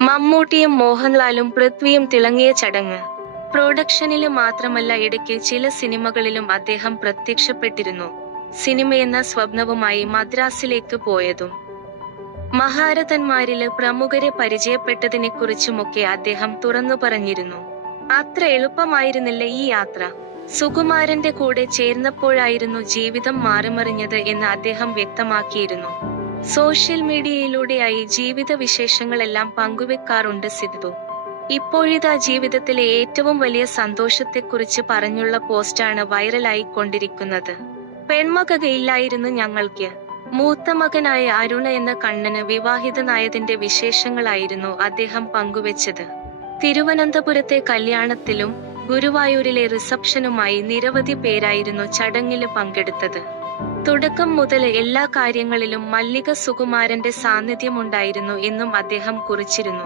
മമ്മൂട്ടിയും മോഹൻലാലും പൃഥ്വിയും തിളങ്ങിയ ചടങ്ങ്. പ്രൊഡക്ഷനില് മാത്രമല്ല, ഇടയ്ക്ക് ചില സിനിമകളിലും അദ്ദേഹം പ്രത്യക്ഷപ്പെട്ടിരുന്നു. സിനിമയെന്ന സ്വപ്നവുമായി മദ്രാസിലേക്ക് പോയതും മഹാരഥന്മാരില് പ്രമുഖരെ പരിചയപ്പെട്ടതിനെക്കുറിച്ചുമൊക്കെ അദ്ദേഹം തുറന്നു പറഞ്ഞിരുന്നു. അത്ര എളുപ്പമായിരുന്നില്ല ഈ യാത്ര. സുകുമാരന്റെ കൂടെ ചേർന്നപ്പോഴായിരുന്നു ജീവിതം മാറിമറിഞ്ഞത് എന്ന് അദ്ദേഹം വ്യക്തമാക്കിയിരുന്നു. സോഷ്യൽ മീഡിയയിലൂടെയായി ജീവിത വിശേഷങ്ങളെല്ലാം പങ്കുവെക്കാറുണ്ട് സിദ്ധു. ഇപ്പോഴിതാ ജീവിതത്തിലെ ഏറ്റവും വലിയ സന്തോഷത്തെക്കുറിച്ച് പറഞ്ഞുള്ള പോസ്റ്റാണ് വൈറലായി കൊണ്ടിരിക്കുന്നത്. പെൺമകയില്ലായിരുന്നു ഞങ്ങൾക്ക്. മൂത്ത മകനായ അരുണ എന്ന കണ്ണന് വിവാഹിതനായതിന്റെ വിശേഷങ്ങളായിരുന്നു അദ്ദേഹം പങ്കുവെച്ചത്. തിരുവനന്തപുരത്തെ കല്യാണത്തിലും ഗുരുവായൂരിലെ റിസപ്ഷനുമായി നിരവധി പേരായിരുന്നു ചടങ്ങില് പങ്കെടുത്തത്. തുടക്കം മുതൽ എല്ലാ കാര്യങ്ങളിലും മല്ലിക സുകുമാരന്റെ സാന്നിധ്യമുണ്ടായിരുന്നു എന്നും അദ്ദേഹം കുറിച്ചിരുന്നു.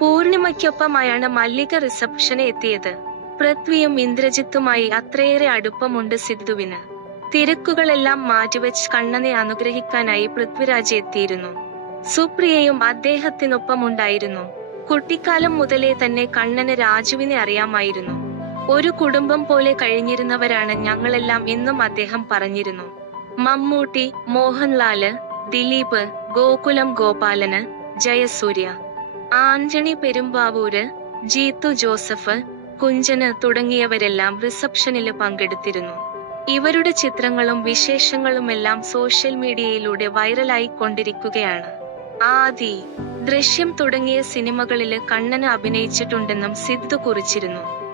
പൂർണിമയ്ക്കൊപ്പമായാണ് മല്ലിക റിസപ്ഷന് എത്തിയത്. പൃഥ്വിയും ഇന്ദ്രജിത്തുമായി അത്രയേറെ അടുപ്പമുണ്ട് സിദ്ധുവിന്. തിരക്കുകളെല്ലാം മാറ്റിവെച്ച് കണ്ണനെ അനുഗ്രഹിക്കാനായി പൃഥ്വിരാജ് എത്തിയിരുന്നു. സുപ്രിയയും അദ്ദേഹത്തിനൊപ്പമുണ്ടായിരുന്നു. കുട്ടിക്കാലം മുതലേ തന്നെ കണ്ണന് രാജുവിനെ അറിയാമായിരുന്നു. ഒരു കുടുംബം പോലെ കഴിഞ്ഞിരുന്നവരാണ് ഞങ്ങളെല്ലാം എന്നും അദ്ദേഹം പറഞ്ഞിരുന്നു. മമ്മൂട്ടി, മോഹൻലാല്, ദിലീപ്, ഗോകുലം ഗോപാലന്, ജയസൂര്യ, ആന്റണി പെരുമ്പാവൂര്, ജീത്തു ജോസഫ്, കുഞ്ചന് തുടങ്ങിയവരെല്ലാം റിസപ്ഷനില് പങ്കെടുത്തിരുന്നു. ഇവരുടെ ചിത്രങ്ങളും വിശേഷങ്ങളുമെല്ലാം സോഷ്യൽ മീഡിയയിലൂടെ വൈറലായി കൊണ്ടിരിക്കുകയാണ്. ആദി, ദൃശ്യം തുടങ്ങിയ സിനിമകളില് കണ്ണന് അഭിനയിച്ചിട്ടുണ്ടെന്നും സിദ്ധു കുറിച്ചിരുന്നു.